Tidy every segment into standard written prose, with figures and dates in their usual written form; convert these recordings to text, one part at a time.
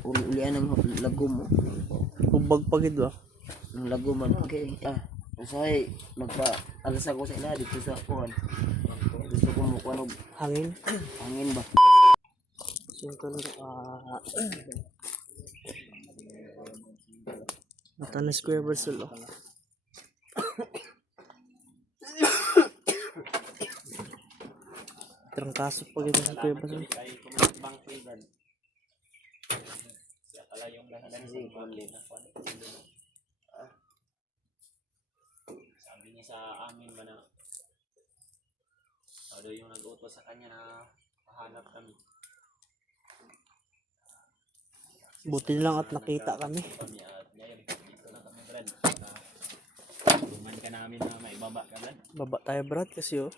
Ulian ng lagom mo. Ubag pagid ba? Ng lagom man. Okay. Usahay magpa-alas ako sa ila dito sa kuan. Gusto ko mo kuan og Hangin. hangin ba. Siyempre Matanas Kuya Barsol oh. Trangkaso pag ito si Kuya Barsol. Sabi niya sa amin ba na ano yung nag-utos sa kanya na pahanap kami. Buti lang at nakita kami. At ngayon, dito na kami Brad. Tuman ka namin na may baba ka Brad. Baba tayo Brad kasi oh.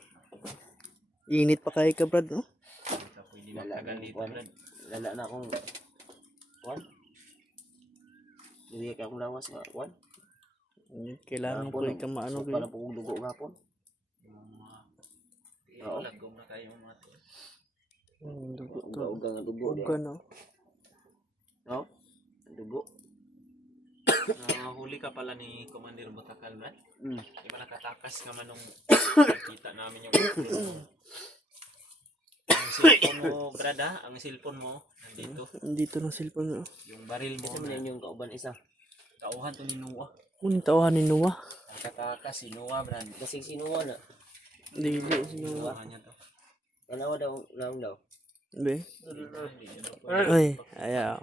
Init pa kayo ka Brad no? Ikaw pwede magtagal dito Brad. Lala na akong kuan. Dili ka akong lawas nga kuan. Kailangan po ka maano para po dugo gapon. Oo. Lagom na kayo mga to. Dugo to. Uga nga dugo. Uga no? No? Dugo. Huli ka pala ni Commander Butakal Brad. Di ba nakatakas ka man nung kita namin yung ang cellphone mo Brad ha? Ang cellphone mo nandito. Dito ng cellphone no? Yung baril mo Kasi na man yung kauban isa. tauhan to ni Noah. Unang tawahan ni Noah. Nakatakas si Noah Brad. Kasi sinuwa na. Dili si Noah. Tauhan niya to. Kanawa daw lang daw. Be? Ay, ayaw.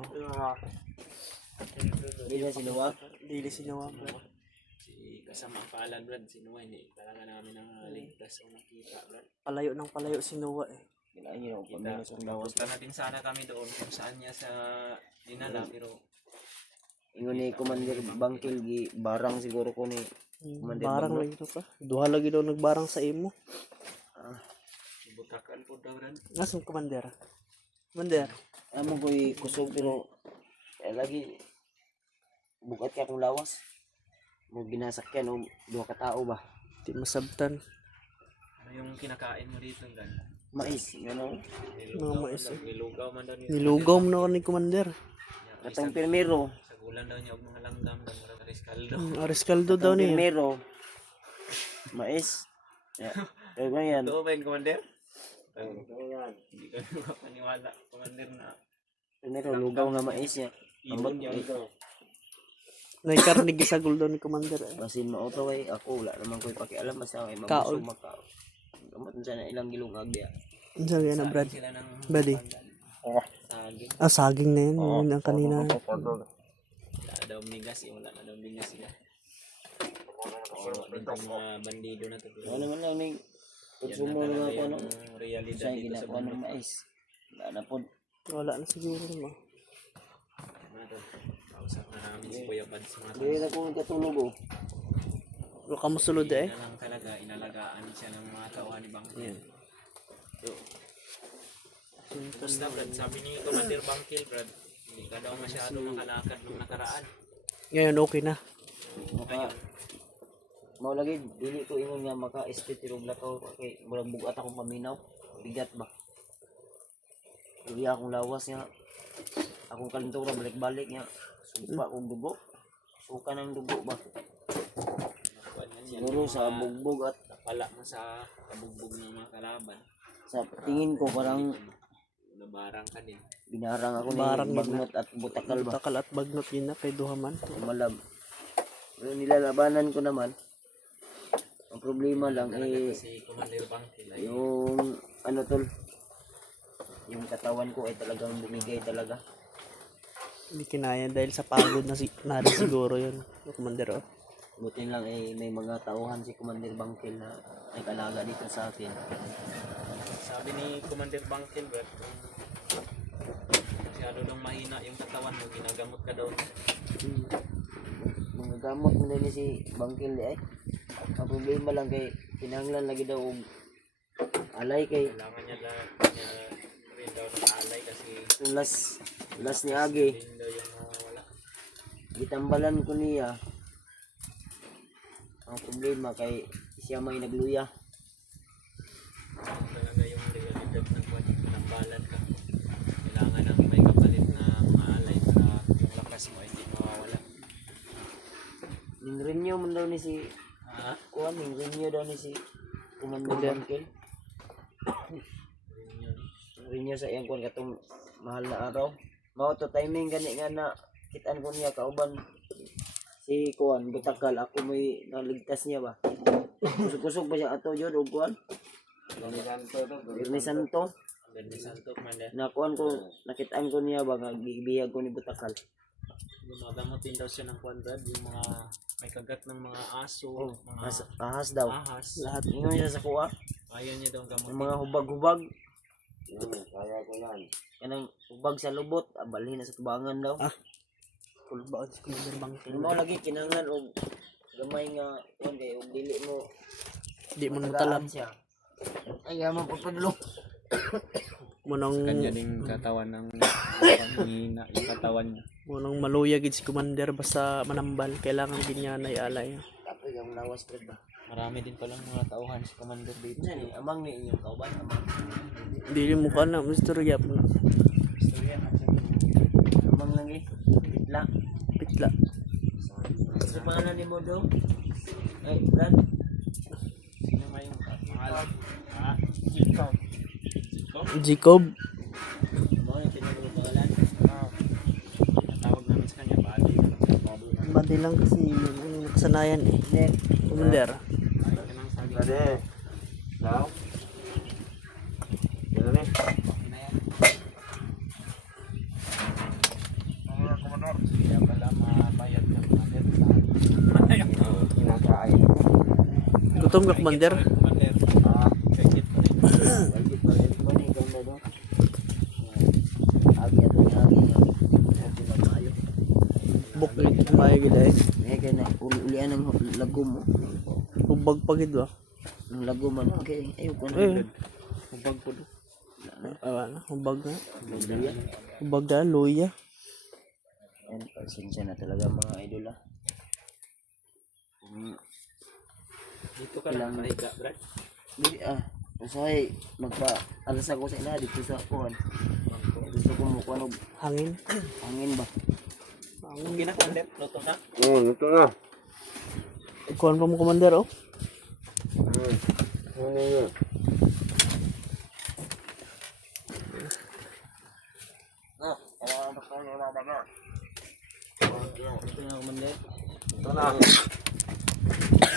Hindi na sinuwa. Dili si Noah. Si kasama ang paalan Brad, si Noah hindi talaga namin ang ligtas o nakita Brad. Palayo ng palayo si Noah eh. Kailangan nyo paminas ng lawas. Punta natin sana kami doon kung saan niya sa dinala pero Ingon ni Commander Bangkil gi barang siguro ko ni Commander Barang Bagno. lagi to ka. Duha lagi daw nagbarang sa imo. butakan po daw Brad. Nasaan commander? Commander. Amo ko'y kusog pero lagi bukat ka akong lawas. Mo ginasakyan o duha ka tao ba? Di masabtan. Ano yung kinakain mo dito Brad? Mais, ano? Mga mais eh. Nilugaw man daw niya. Nilugaw mo na ako ni commander. Katong pirmero. Sa gulan daw niya og mga langgam daw mga riskaldo. Aris kaldo daw Katong niya. pirmero. Mais. Pero yan. Totoo ba yung commander? Hindi ka makapaniwala commander na Pirmero lugaw nga mais niya. ibon niya. Naikarnig sa guldo ni commander eh. Masin mauto ay ako wala naman ko'y pakialam basta ay Kaol. mabusog makaon. Gamot sa na ilang gilungag diya. Ano sabi na Brad? Sila ng Buddy. saging. Saging na yun. Yun ang kanina. Wala daw migas eh. Wala na daw migas sila. Kawawa din tong mga bandido na to. Ano naman lang ning Yan konsumo na na talaga ako yung ano. realidad Sa dito sa ginagawa ng bundok. mais. Wala na po. Wala na siguro mo. Ano to? Kausap na namin si Kuya Bads mga to. Hindi na ko nagkatulog oh. Wala ka masulod eh. Hindi na lang talaga inalagaan siya ng mga tauhan ni Bangkil. So, basta Brad, sabi ni Commander Bangkil Brad, hindi ka daw masyado makalakad nung nakaraan. Ngayon okay na. Maka mao lagi dili ko ingon nga maka-split tirog lakaw kay murag bugat akong paminaw. Bigat ba? Dili akong lawas nga. Akong kalintura balik-balik nga. Supa akong dugo. Suka ng dugo ba? Nakuha niya Siguro sa bugbog at napala mo sa kabugbog ng mga kalaban. sa tingin ko parang Nabarang ka din. binarang ako ni Barang yun Bagnot at Butakal ba? Takal at bagnot yun na kay Duhaman. Malab. Pero nilalabanan ko naman. Ang problema lang eh Si Commander Bangkil ay yung ano tol. Yung katawan ko ay talagang bumigay talaga. Hindi kinaya dahil sa pagod na na rin siguro yun. Yung commander oh. Buti lang eh may mga tauhan si Commander Bangkil na ay kalaga dito sa akin. sabi ni Commander Bangkil Brad, kung masyado nang mahina yung katawan mo, ginagamot ka daw. Mga gamot mo din si Bangkil eh. Ang problema lang kay kinahanglan lagi daw og alay kay Kailangan niya rin daw ng alay kasi yung last ni Agi. yun daw yung nawawala. Gitambalan ko niya. Ang problema kay siya may nagluya. Talaga yung realidad ng pagkakambalan ka. Kailangan ng may kapalit na mga alay. Renew man daw ni si Ha? kuan, renew daw ni si Commander Commander. Bangkil. Renew sa iyang kuan katong mahal na araw. Mao to timing gani nga na kitaan ko niya kauban si kuan butakal ako may naligtas niya ba. Kusog-kusog ba siya ato jud og kuan? Birni Santo. Ganda Santo Commander. Na kuan ko nakitaan ko niya ba nga gibiyag ko ni butakal. Gumagamutin daw siya ng kwandrad, yung mga may kagat ng mga aso, Oh, mga ahas daw. ahas. Lahat ingon niya sa kuha. Ayaw niya daw Ang gamutin. mga hubag-hubag. Kaya ko yan. Kanang hubag sa lubot, balhin na sa tubangan daw. Full ba si Commander Bangkil? Mo lagi kinahanglan og gamay nga kuan kay og dili mo Di mo matalaan matalam. siya. Ay yaman pagpadlo. Munang ding katawan ng hina yung katawan niya. munang maluya gid si Commander basta manambal kailangan gid niya na ialay. Tapos yung lawas pred ba. Marami din palang mga tauhan si Commander dito. Diyan ni amang ni inyong kauban amang. Dili mo ka na Mr. Yap na Istorya na siya. Amang lang eh. Bitla. pitla. Sa pangalan ni mo do? Ay, Brad. Sino nga yung pangalan? Ha? Jacob. Jacob. Mo ni tinuro pangalan. Natawag namin sa kanya, Bali. Badi lang kasi yung nakasanayan eh. Then, Commander. Ayaw nang sabi. Brad. Now. Dito ni. Kaya pala mabayad ng Commander sa Kinakain. Gutom ka Commander. Commander. Kahit pa rin. Lagi pa rin mo ni ganda do. Agi ato agi. Agi na maayo. Buklit may gid ay. Eh kay na uli-ulian ang lagom mo. Ubag pa gid ba? Ang lagom man okay. Ayo ko Eh. na. Hubag po doon. Awa na, ubag na. Luya. Ubag na, luya. And pasensya na talaga mga idol ah. Dito ka lang nakahiga, Brad. Dili Usay magpa-alas ako sa ina dito sa kuan. Gusto ko mo kuan og Hangin. hangin ba. Okay na, Commander. Luto na. Ito na. Kuhan pa mo Commander oh. Ito na Commander. Ito na.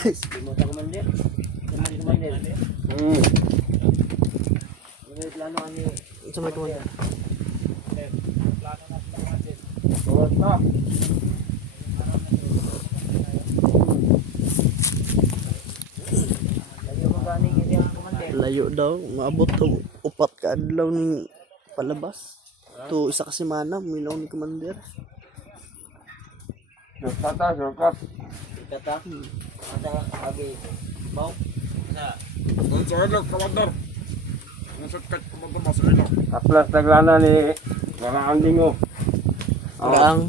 Sige mo ta Commander. Commander. Ano plano ani? Sa may Commander. Bota. Lagi mo gani gid ang Commander. Layo daw, maabot to upat ka adlaw ning palabas. To isa ka semana minaw ni Commander. Kata. Kata agi. Mau. Sa Aplas taglana ni Warang Dingo. Ang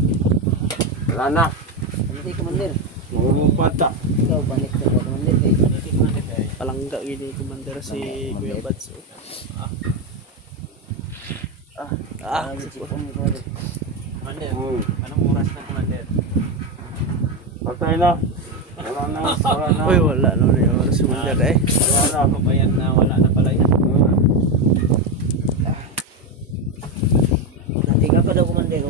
Lana, Hindi Commander. mangumumpat ta. Ikaw balik sa Commander kay. palangga gid ni Commander si Kuya Bats. Commander, anong oras na, Commander? Patay na. Wala na. Uy, wala naman yung oras si Commander eh. Wala na. Kabayan na wala na pala yan. Natiga pa daw Commander.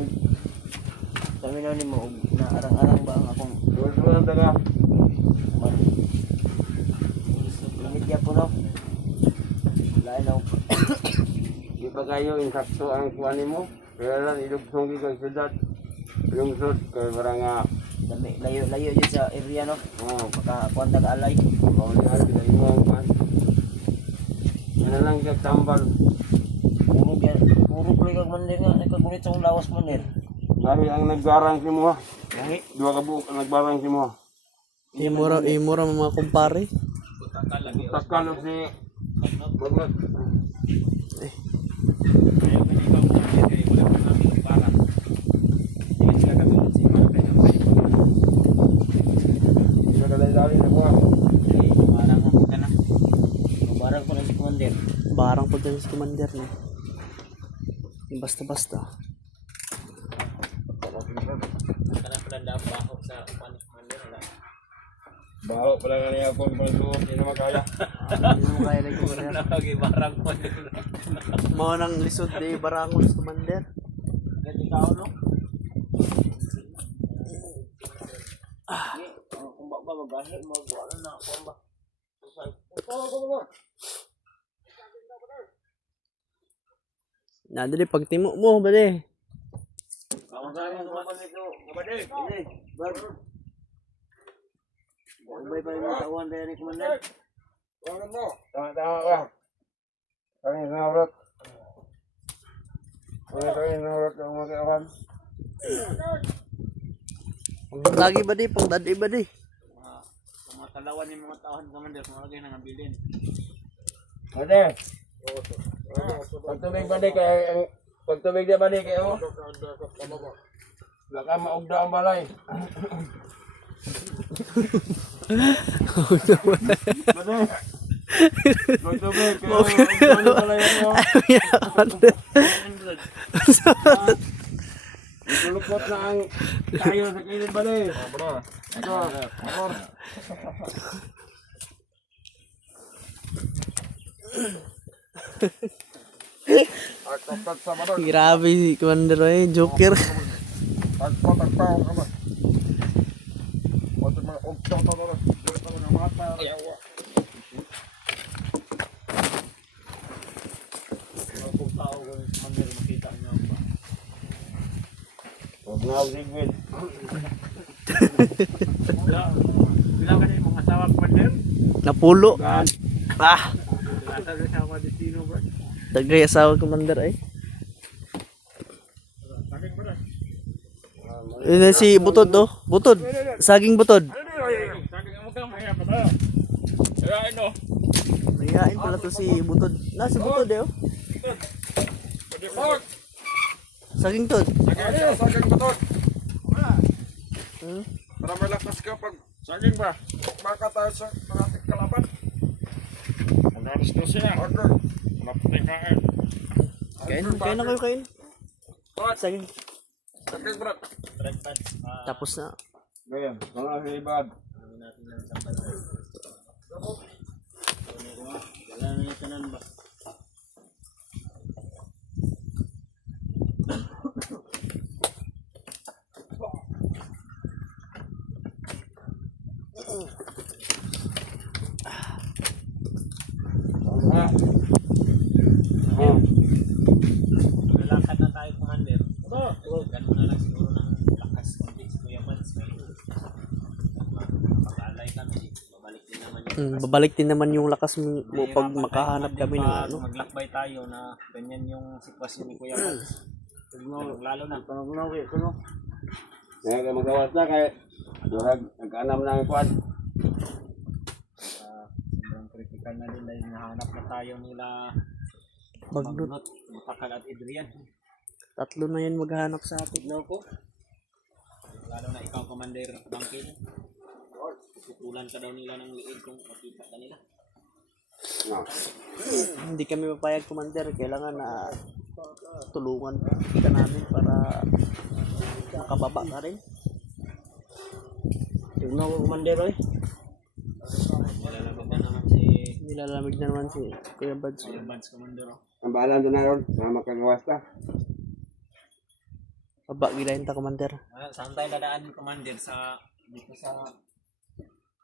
Kami na ni mo na arang-arang ba ang akong Wala na taga. media po no. Lain daw. Di pa kayo insakto ang kuwan mo. Kaya lang ilugsong ki kay syudad. Lungsod kay baranga. Dami layo yun sa area no. Makakuantag alay. Maulihan kita imo ang kuwan. Ano lang ka tambal. Puro play kag Commander nga nakagunit sa akong lawas Commander. Dahil ang nagbarang si mo. Lahi. Dua ka buok ang nagbarang si mo. Imura mga kumpare. Butaka lagi. Takkan si Bagnat. Ayaw ka ni Bang Commander, kaya wala pa namin para. Hindi sila katulad si Marta yung kayo. Di ka dali na mo. Parang ako ka na. Barang ko na si Commander. Barang po din si Commander no. Basta-basta. Karena pala daw baho sa Commander. Wala. Baho pala nga niya akong pagbuhok. Hindi na makaya. Hindi mo kaya rin Wala commander. na lagi barang mo. Mao nang lisod di barangos commander. Yan ikaw, no? Kung ba magahe, ano na ako ba? Nadali pagtimo mo bade. Ang gano'n naman ito. Kabade. Hindi. Bag. Ubay pa yung tawan dahil ni Commander. Tama ka. Kami sinurot. Kami sinurot ang mga kawan. Lagi bade pang dadi bade. Mga talawan yung mga taon, Commander, kung lagi nang abilin. Ate. Pagtubig ba di kay pagtubig di ba di kay o? Laka maugda ang balay. Bade. Pagtubig kay maugda ang balay mo. Itulukot na ang tayo sa kilid ba di? Ito. Amor. Grabe si commander eh, joker. Kung tao ko yung Commander, makita niyo ba? Huwag na ako sigwit. Bilang ka yung mga asawa, Commander? Napulo. Gan. Ah, Nasa sa mga destino, bro. dagay asawa commander eh. Yun si Butod oh. Butod. Saging Butod. Mayayain pala to si Butod. Na si Butod eh oh. Saging Tod. Saging betul. Hmm? Para malakas ka pag saging ba? Baka tayo sa parating kalaban. Mag-alas ko siya. Okay. Malapit kain. Kain na kayo kain. Saging. Saging bro. Tapos na. Ganyan. Mga hibad. Wala na yung tanan ba? Lalakad na tayo, Commander. Ganun na lang siguro ng lakas konti si Kuya Mads. Pag-alay kami, babalik din naman yung Babalik din naman yung lakas mo pag makahanap kami ng ano. Maglakbay tayo na ganyan yung sitwasyon ni Kuya Mads. Lalo na. Ngayon ka magawas na kay durag nagkaanam na ang kuwan. Sobrang critical na din dahil nahanap na tayo nila Magnot. Matakal at Adrian. Tatlo na yan maghahanap sa atin. Loko. Lalo na ikaw, Commander Bangkil. Putulan ka daw nila ng liig kung makita ka nila. No. Hindi kami mapayag commander. Kailangan na tulungan ka namin para makababa ka rin. Tignan ko, Commander, eh. Nilalamig na naman si Nilalamig na naman si Kuya Bads. Kuya Mads, Commander. Oh. Ang bahala doon na ron. Mga makagawas ka. Baba gilahin ta commander. Saan tayo dadaan, Commander? Dito sa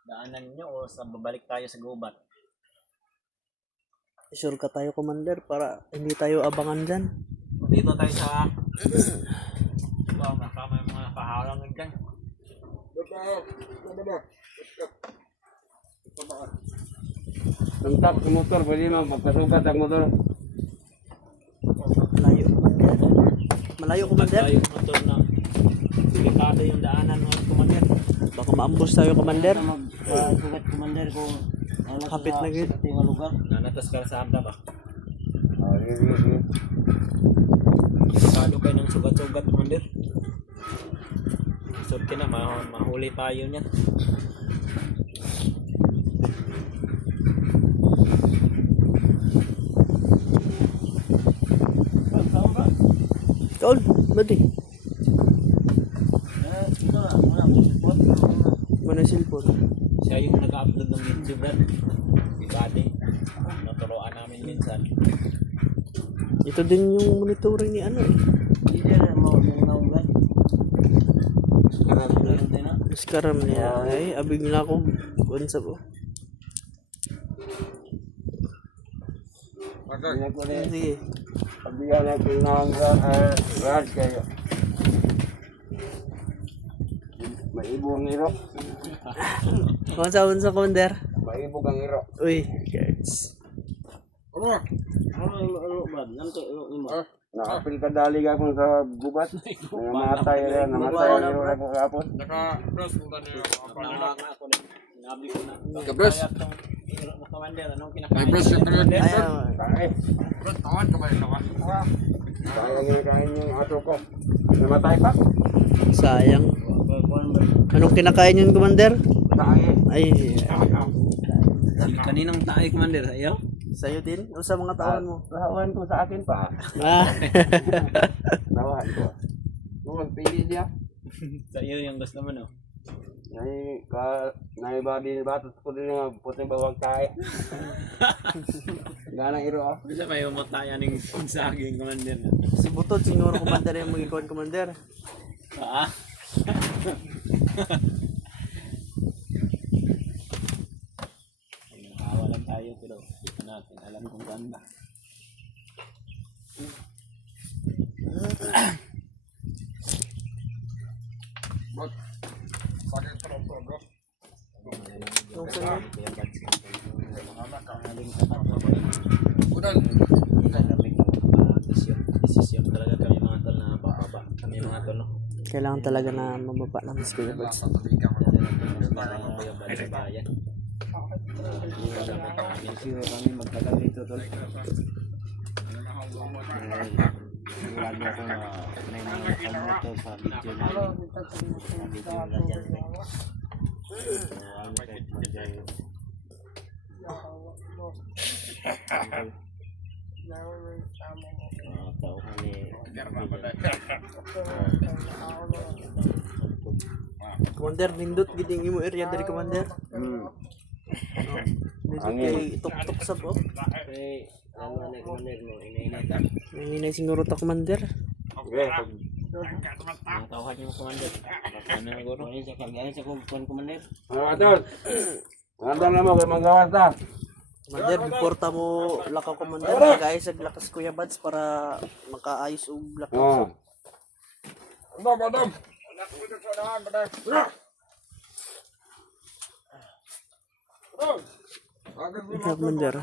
daanan nyo o sa babalik tayo sa gubat? Sure ka tayo commander para hindi tayo abangan dyan. Dito tayo sa wow, makama yung mga pahalangan dyan. Tungtap sa motor. Pwede magpapasukat ang motor. Malayo commander. Malayo commander. Tayo motor na delikado yung daanan ng Commander. Baka maambus tayo commander. Magpasugat, Commander, kung ano Kapit na gid. sa tingong lugar. Nanatas ka sa handa ba? Sige. Delikado kayo ng sugat-sugat, Commander. Isod ka na, mahuli tayo niyan. Kaon, badi. Ito na, muna. Mana cellphone. Siya yung nag-upload ng video, Brad. Ibadi. Naturoan namin minsan. Ito din yung monitoring ni ano eh. Hindi na mo naulan. Karami na yun din na. Mas karam niya. Ay, abig na ako. Kuwansa po. Bagay. Hindi ko rin. Sige. Sabihan natin na ang rad kayo. Maibong iro. Kuwansa Commander? Maibog ang iro. Uy, guys. Ano? Ano ba? Nanto iro ni mo. Nakapil ka dali ka kung sa gubat. Namatay na, namatay ang iro na kung kapon. Naka-brush mo na niyo. Nakaka ako na. Sinabi ko na. Naka-brush? Kaya itong hero na commander, anong kinakain? May brush yung kanya. Ayan. Kaya. Brush, tawan ka ba yun? Kaya kinakain yung aso ko. Namatay pa? Sayang. Anong kinakain yun, Commander? Kaya. Ay, Kaninang tayo, commander? Ayaw? sa'yo din? O sa mga tauhan mo? Lawan ko sa akin pa. Ah. Lawan ko. Kung magpili dia. Sa iyo yung gusto mo, no? Naibadi batas ko din nga puting bawag tayo. Ganang iro oh. Bisa kayo matayan ng saging, commander. Si Butod, siguro Commander yung magiging Commander. Ah? Nakawalan tayo, pero dito natin alam kung saan ba. Bot. Sakit pa lang to, bro. Yung sa'yo? Udan. Desisyon talaga kami mga tol na bababa. Kami mga tol, no? Kailangan talaga na mababa ng Kuya Buds. Sa bayan. Siguro kami magtagal dito tol. Sigurado ako na may mga nakamot to sa video namin. Sa video nila dyan. Ano kahit mag-ay. Tao kami. Commander, nindot giting imo area dari Commander. Nindot kay itok-tok sa po. Kaya ano na kumaner mo, inainay ka. Nanginay siguro ta Commander. Okay, pag Ang tawag yung commander. Ano na guro? Kumain siya kagayin sa kung kumaner. Adol. Andang na mo kay magawas ta. Commander, before ta mo lakaw Commander, guys, lakas Kuya Buds para makaayos og lakaw. Oh. Adam. Anak ko sa dahan ba dai. Commander.